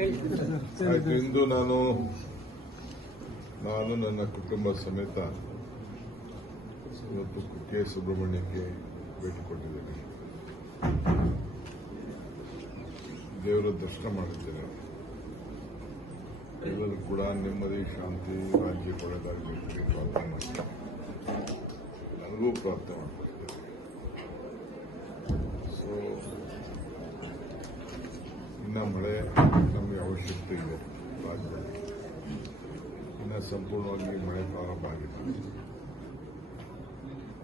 ಆಯ್ತು, ಇಂದು ನಾನು ನಾನು ನನ್ನ ಕುಟುಂಬ ಸಮೇತ ಇವತ್ತು ಕುಕ್ಕೆ ಸುಬ್ರಹ್ಮಣ್ಯಕ್ಕೆ ಭೇಟಿ ಕೊಟ್ಟಿದ್ದೇನೆ. ದೇವರ ದರ್ಶನ ಮಾಡಿದ್ದೇನೆ. ಎಲ್ಲರೂ ಕೂಡ ನೆಮ್ಮದಿ, ಶಾಂತಿ ರಾಜ್ಯ ಅಂತ ಪ್ರಾರ್ಥನೆ ಮಾಡ್ತೀನಿ ನನಗೂ ಪ್ರಾರ್ಥನೆ ಮಾಡ್ಕೊಟ್ಟಿದ್ದೇನೆ ಸೊ ಇನ್ನು ಮಳೆ ನಮಗೆ ಅವಶ್ಯಕತೆ ಇದೆ ರಾಜ್ಯದಲ್ಲಿ ಇನ್ನ ಸಂಪೂರ್ಣವಾಗಿ ಮಳೆ ಪ್ರಾರಂಭ ಆಗಿದೆ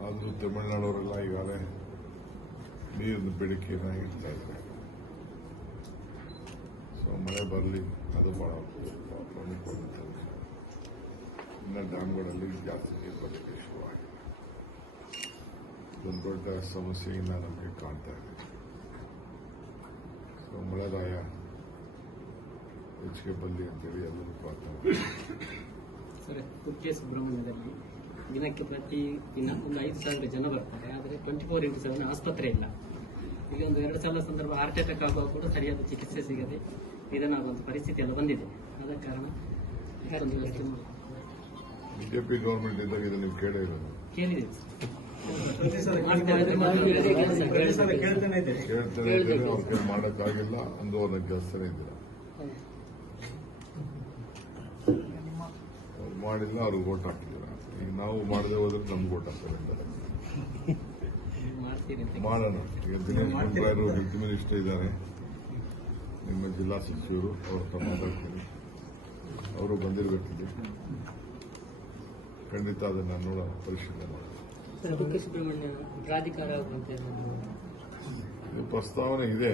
ಆದರೂ ತಮಿಳುನಾಡವರೆಲ್ಲ ಈಗಾಗಲೇ ನೀರಿನ ಬೇಡಿಕೆಯನ್ನು ಇಡ್ತಾ ಇದ್ದಾರೆ ಸೊ ಮಳೆ ಬರಲಿ ಅದು ಬಹಳ ಪ್ರಮುಖವಾದಂಥ ವಿಷಯ ಇನ್ನು ಡ್ಯಾಮ್ಗಳಲ್ಲಿ ಜಾಸ್ತಿ ನೀರು ಬರಲಿಕ್ಕೆ ಶುರುವಾಗಿದೆ ಇದೊಂದು ದೊಡ್ಡ ಸಮಸ್ಯೆಯಿಂದ ನಮಗೆ ಕಾಣ್ತಾ ಇದೆ ಸೊ ಮಳೆರಾಯ ಹೆಚ್ಚಿಗೆ ಬಂದಿ ಅಂತೇಳಿ ಎಲ್ಲರೂ ಪ್ರಾರ್ಥನೆ. ಸರ್ ಕುಕ್ಕೆ ಸುಬ್ರಹ್ಮಣ್ಯದಲ್ಲಿ ದಿನಕ್ಕೆ ಪ್ರತಿ ದಿನ ಒಂದು ಐದು ಸಾವಿರ ಜನ ಬರ್ತಾರೆ ಆದರೆ ಟ್ವೆಂಟಿ ಫೋರ್ ಇಂಟು ಸೆವೆನ್ ಆಸ್ಪತ್ರೆ ಇಲ್ಲ. ಈಗ ಒಂದು ಎರಡು ಸಲ ಸಂದರ್ಭ ಹಾರ್ಟ್ ಅಟ್ಯಾಕ್ ಆಗುವಾಗ ಕೂಡ ಸರಿಯಾದ ಚಿಕಿತ್ಸೆ ಸಿಗದೆ ನಿಧನಾಗುವಂಥ ಪರಿಸ್ಥಿತಿ ಎಲ್ಲ ಬಂದಿದೆ. ಆದ ಕಾರಣ ಬಿಜೆಪಿ ಗೌರ್ಮೆಂಟ್ ಇದ್ದಾಗ ಇದನ್ನು ನೀವು ಕೇಳೇ ಇದ್ರೆ ಕೇಳ್ತಾನೆ ಇದ್ದೇನೆ ಅವ್ರ ಕೈ ಮಾಡೋಕ್ಕಾಗಿಲ್ಲ ಅಂದು ಅದಕ್ಕೆ ಕೆಲಸನೇ ಇದ್ದಿಲ್ಲ ಅವ್ರು ಮಾಡಿಲ್ಲ ಅವ್ರಿಗೆ ಓಟ್ ಹಾಕಿಲ್ಲ ಈಗ ನಾವು ಮಾಡದೆ ಹೋದ್ರೆ ನಮ್ಗೆ ಓಟ್ ಹಾಕ್ತಾರೆ ಮಾಡೋಣ. ಈಗ ದಿನೇಶ್ ಗುಂಡ್ರಾಯರು ಹೆಲ್ತ್ ಮಿನಿಸ್ಟರ್ ಇದ್ದಾರೆ. ನಿಮ್ಮ ಜಿಲ್ಲಾ ಸಚಿವರು ಅವ್ರ ತಮ್ಮ ಮಾತಾಡ್ತೀನಿ ಅವರು ಬಂದಿರಬೇಕಿದೆ. ಖಂಡಿತ ಅದನ್ನು ನೋಡೋಣ ಪರಿಶೀಲನೆ ಮಾಡೋಣ. ಪ್ರಾಧಿಕಾರ ಪ್ರಸ್ತಾವನೆ ಇದೆ.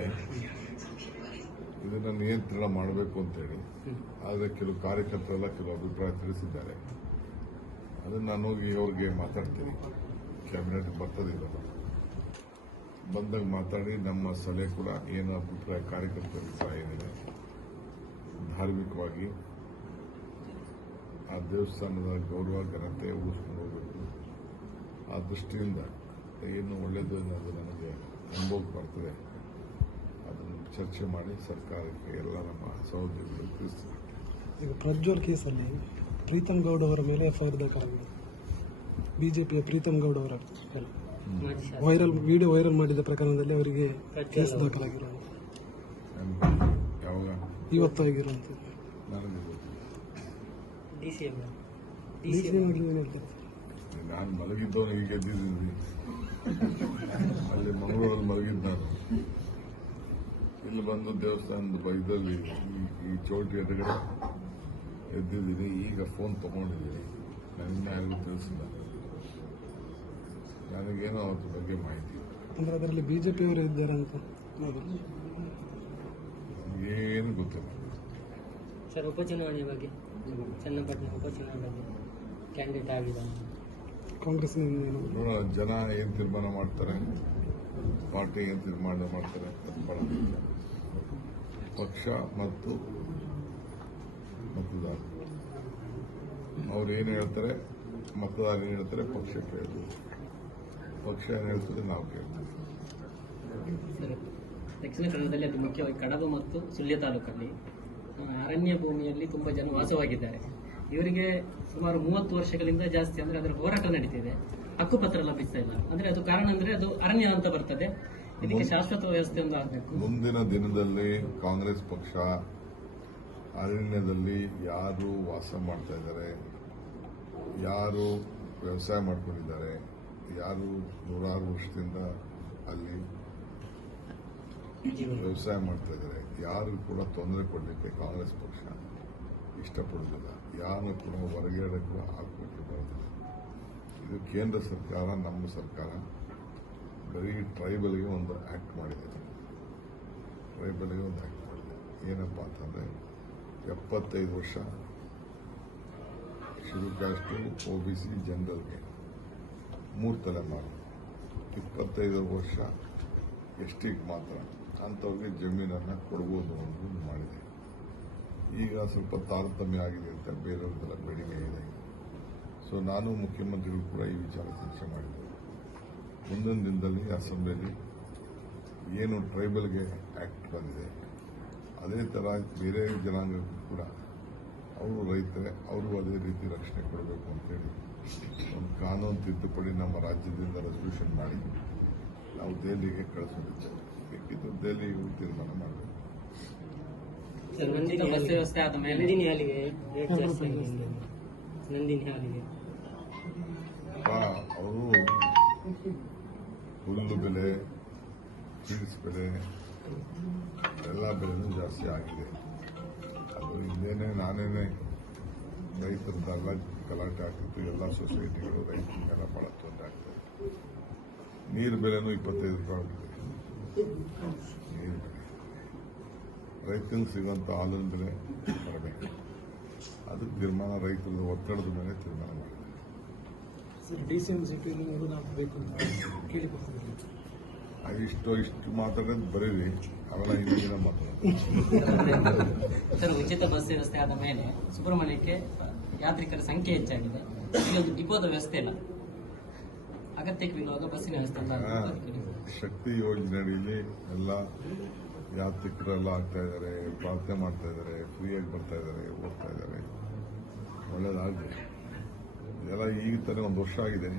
ಇದನ್ನು ನಿಯಂತ್ರಣ ಮಾಡಬೇಕು ಅಂತೇಳಿ ಆದರೆ ಕೆಲವು ಕಾರ್ಯಕರ್ತರೆಲ್ಲ ಕೆಲವು ಅಭಿಪ್ರಾಯ ತಿಳಿಸಿದ್ದಾರೆ. ಅದನ್ನು ನಾನು ಹೋಗಿ ಅವ್ರಿಗೆ ಮಾತಾಡ್ತೀನಿ. ಕ್ಯಾಬಿನೆಟ್ ಬರ್ತದಿಲ್ಲ ಬಂದಾಗ ಮಾತಾಡಿ, ನಮ್ಮ ಸಲಹೆ ಕೂಡ ಏನು ಅಭಿಪ್ರಾಯ ಕಾರ್ಯಕರ್ತರ ಅಭಿಪ್ರಾಯ ಏನಿದೆ. ಧಾರ್ಮಿಕವಾಗಿ ಆ ದೇವಸ್ಥಾನದ ಗೌರವ, ಘನತೆ ಉಳಿಸ್ಕೊಂಡು ಹೋಗಬೇಕು. ಆ ದೃಷ್ಟಿಯಿಂದ ಏನು ಒಳ್ಳೆಯದು ಅನ್ನೋದು ನನಗೆ ಅನುಭವಕ್ಕೆ ಬರ್ತದೆ. ಚರ್ಚೆ ಮಾಡಿ ಸರ್ಕಾರಕ್ಕೆ ಎಲ್ಲ ನಮ್ಮ ಸಹೋದ್ಯೋಗಿಗಳು ತಿಳಿಸ್ತೀವಿ. ಈಗ ಪ್ರಜ್ವಲ್ ಕೇಸಲ್ಲಿ ಪ್ರೀತಮ್ ಗೌಡ್ ಅವರ ಮೇಲೆ ಎಫ್ಐಆರ್ ದಾಖಲಾಗಿದೆ. ಬಿಜೆಪಿಯ ಪ್ರೀತಮ್ ಗೌಡ್ ಅವರ ವೈರಲ್ ವಿಡಿಯೋ ವೈರಲ್ ಮಾಡಿದ ಪ್ರಕರಣದಲ್ಲಿ ಅವರಿಗೆ ಕೇಸ್. ದಾಖಲಾಗಿರೋದು ಯಾವಾಗ? ಇವತ್ತು ಹೇಳ್ತಾರೆ? ನಾನು ಮಲಗಿದ್ದವನು ಈಗ ಎದ್ದಿದ್ದೀನಿ. ಅಲ್ಲಿ ಮಂಗಳೂರಲ್ಲಿ ಮಲಗಿದ್ದ ನಾನು ಇಲ್ಲಿ ಬಂದು ದೇವಸ್ಥಾನದ ಬೈದಲ್ಲಿ ಈ- ಚೌಟಿ ಎದುರುಗಡೆ ಎದ್ದಿದ್ದೀನಿ. ಈಗ ಫೋನ್ ತಗೊಂಡಿದ್ದೀನಿ. ನನ್ನ ಯಾರಿಗೂ ತಿಳಿಸಿಲ್ಲ. ನನಗೇನೋ ಅದ್ರ ಬಗ್ಗೆ ಮಾಹಿತಿ. ಅಂದ್ರೆ ಅದರಲ್ಲಿ ಬಿಜೆಪಿಯವರು ಇದ್ದಾರೆ ಅಂತ ಏನು ಗೊತ್ತಿಲ್ಲ. ಸರ್ ಉಪಚುನಾವಣೆ ಬಗ್ಗೆ ಚನ್ನಪಟ್ಟಣ ಉಪಚುನಾವಣೆ ಬಗ್ಗೆ ಕ್ಯಾಂಡಿಡೇಟ್ ಆಗಿದೆ ಕಾಂಗ್ರೆಸ್ ಏನು ಜನ ಏನು ತೀರ್ಮಾನ ಮಾಡ್ತಾರೆ? ಪಾರ್ಟಿ ಏನು ತೀರ್ಮಾನ ಮಾಡ್ತಾರೆ ಅದು ಬಹಳ ಮುಖ್ಯ. ಪಕ್ಷ ಮತ್ತು ಮತದಾರ. ಅವ್ರು ಏನು ಹೇಳ್ತಾರೆ? ಮತದಾರ ಏನು ಹೇಳ್ತಾರೆ? ಪಕ್ಷ ಕೇಳ್ತೀವಿ ಪಕ್ಷ ಏನು ಹೇಳ್ತದೆ? ನಾವು ಕೇಳ್ತೀವಿ. ದಕ್ಷಿಣ ಕನ್ನಡದಲ್ಲಿ ಅದು ಮುಖ್ಯವಾಗಿ ಕಡಬ ಮತ್ತು ಸುಳ್ಯ ತಾಲೂಕಲ್ಲಿ ಅರಣ್ಯ ಭೂಮಿಯಲ್ಲಿ ತುಂಬಾ ಜನ ವಾಸವಾಗಿದ್ದಾರೆ. ಇವರಿಗೆ ಸುಮಾರು ಮೂವತ್ತು ವರ್ಷಗಳಿಂದ ಜಾಸ್ತಿ ಅಂದ್ರೆ ಅದರ ಹೋರಾಟ ನಡೀತಿದೆ. ಹಕ್ಕುಪತ್ರ ಲಭಿಸ್ತಾ ಇಲ್ಲ. ಅಂದ್ರೆ ಅದು ಕಾರಣ ಅಂದ್ರೆ ಅದು ಅರಣ್ಯ ಅಂತ ಬರ್ತದೆ. ಶಾಶ್ವತ ವ್ಯವಸ್ಥೆ ಮುಂದಿನ ದಿನದಲ್ಲಿ ಕಾಂಗ್ರೆಸ್ ಪಕ್ಷ ಅರಣ್ಯದಲ್ಲಿ ಯಾರು ವಾಸ ಮಾಡ್ತಾ ಇದ್ದಾರೆ, ಯಾರು ವ್ಯವಸಾಯ ಮಾಡ್ಕೊಂಡಿದ್ದಾರೆ, ಯಾರು ನೂರಾರು ವರ್ಷದಿಂದ ಅಲ್ಲಿ ವ್ಯವಸಾಯ ಮಾಡ್ತಾ ಇದ್ದಾರೆ, ಯಾರು ಕೂಡ ತೊಂದರೆ ಕೊಡಲಿಕ್ಕೆ ಕಾಂಗ್ರೆಸ್ ಪಕ್ಷ ಇಷ್ಟಪಡುವುದಿಲ್ಲ. ಯಾರು ಕೂಡ ಹೊರಗಡೆ ಕೂಡ ಬರೋದಿಲ್ಲ. ಇದು ಕೇಂದ್ರ ಸರ್ಕಾರ, ನಮ್ಮ ಸರ್ಕಾರ. ಬರೀ ಟ್ರೈಬಲ್ಗೆ ಒಂದು ಆಕ್ಟ್ ಮಾಡಿದೆ. ಟ್ರೈಬಲ್ಗೆ ಒಂದು ಆಕ್ಟ್ ಮಾಡಿದೆ. ಏನಪ್ಪ ಅಂತಂದರೆ ಎಪ್ಪತ್ತೈದು ವರ್ಷ ಶುರು ಕಾಸ್ಟು ಒ ಬಿ ಸಿ ಜನರಲ್ಗೆ ಮೂರು ತಲೆಮಾರು ಇಪ್ಪತ್ತೈದು ವರ್ಷ ಎಸ್ ಟಿಗೆ ಮಾತ್ರ ಅಂಥವ್ರಿಗೆ ಜಮೀನನ್ನು ಕೊಡ್ಬೋದು ಅಂತ ಮಾಡಿದೆ. ಈಗ ಸ್ವಲ್ಪ ತಾರತಮ್ಯ ಆಗಿದೆ ಅಂತ ಬೇರೆಯವ್ರದ್ದೆಲ್ಲ ಬೇಡಿಕೆ ಇದೆ. ಸೊ ನಾನು ಮುಖ್ಯಮಂತ್ರಿಗಳು ಕೂಡ ಈ ವಿಚಾರ ಚರ್ಚೆ ಮಾಡಿದ್ದೆ. ಮುಂದಿನ ದಿನದಲ್ಲಿ ಅಸೆಂಬ್ಲಿಯಲ್ಲಿ ಏನು ಟ್ರೈಬಲ್ಗೆ ಆಕ್ಟ್ ಬಂದಿದೆ. ಅದೇ ಥರ ಬೇರೆ ಜನಾಂಗಕ್ಕೂ ಕೂಡ ಅವರು ರೈತರೇ ಅವರು ಅದೇ ರೀತಿ ರಕ್ಷಣೆ ಕೊಡಬೇಕು ಅಂತೇಳಿ ಒಂದು ಕಾನೂನು ತಿದ್ದುಪಡಿ ನಮ್ಮ ರಾಜ್ಯದಿಂದ ರೆಸಲ್ಯೂಷನ್ ಮಾಡಿ ನಾವು ದೆಹಲಿಗೆ ಕಳಿಸೋದಿದ್ದೇವೆ ಬೇಕಿದ್ದು ದೆಹಲಿ ತೀರ್ಮಾನ ಮಾಡಬೇಕು. ಸರ್ ಬೆಲೆ ಬೀನ್ಸ್ ಬೆಲೆ, ಎಲ್ಲ ಬೆಲೆನೂ ಜಾಸ್ತಿ ಆಗಿದೆ. ಅದು ಇಲ್ಲೇನೆ ನಾನೇನೆ ರೈತರದ್ದೆಲ್ಲ ಗಲಾಟೆ ಆಗ್ತಿತ್ತು, ಎಲ್ಲ ಸೊಸೈಟಿಗಳು ರೈತರಿಗೆಲ್ಲ ಭಾಳ ತೊಂದರೆ ಆಗ್ತದೆ ನೀರು ಬೆಲೆನೂ ಇಪ್ಪತ್ತೈದು ರೂಪಾಯಿ ಆಗಿದೆ. ನೀರು ಬೆಲೆ. ರೈತನಿಗೆ ಸಿಗುವಂಥ ಹಾಲಿನ ಬೆಲೆ ಬರಬೇಕು. ಅದಕ್ಕೆ ತೀರ್ಮಾನ ರೈತರ ಒತ್ತಡದ ಮೇಲೆ ತೀರ್ಮಾನ ಮಾಡಿದೆ ಸರ್, ಡಿ ಸಿ ಸಿಟಿಯಲ್ಲಿ ಅನುದಾನ ಬೇಕು ಅದು ಇಷ್ಟು ಇಷ್ಟು ಮಾತಾಡೋದು ಬರೀರಿ. ಅವೆಲ್ಲ ಹಿಂದಿನ ಮಾತಾಡೋದು. ಸರ್ ಉಚಿತ ಬಸ್ ವ್ಯವಸ್ಥೆ ಆದ ಮೇಲೆ ಸುಬ್ರಹ್ಮಣ್ಯಕ್ಕೆ ಯಾತ್ರಿಕರ ಸಂಖ್ಯೆ ಹೆಚ್ಚಾಗಿದೆ. ಇಲ್ಲೊಂದು ಡಿಪೋದ ವ್ಯವಸ್ಥೆ ಇಲ್ಲ. ಅಗತ್ಯಕ್ಕೆ ಬೀಳುವಾಗ ಬಸ್ಸಿನ ವ್ಯವಸ್ಥೆ ಶಕ್ತಿ ಯೋಜನೆ ಅಡಿಯಲ್ಲಿ ಎಲ್ಲ ಯಾತ್ರಿಕರೆಲ್ಲ ಆಗ್ತಾ ಇದ್ದಾರೆ ಪ್ರಾರ್ಥನೆ ಮಾಡ್ತಾ ಇದ್ದಾರೆ ಫ್ರೀಯಾಗಿ ಬರ್ತಾ ಇದ್ದಾರೆ ಹೋಗ್ತಾ ಇದ್ದಾರೆ. ಒಳ್ಳೇದಾಗಿದೆ ಇದೆಲ್ಲ ಈಗ ತಾನೇ ಒಂದು ವರ್ಷ ಆಗಿದೆ.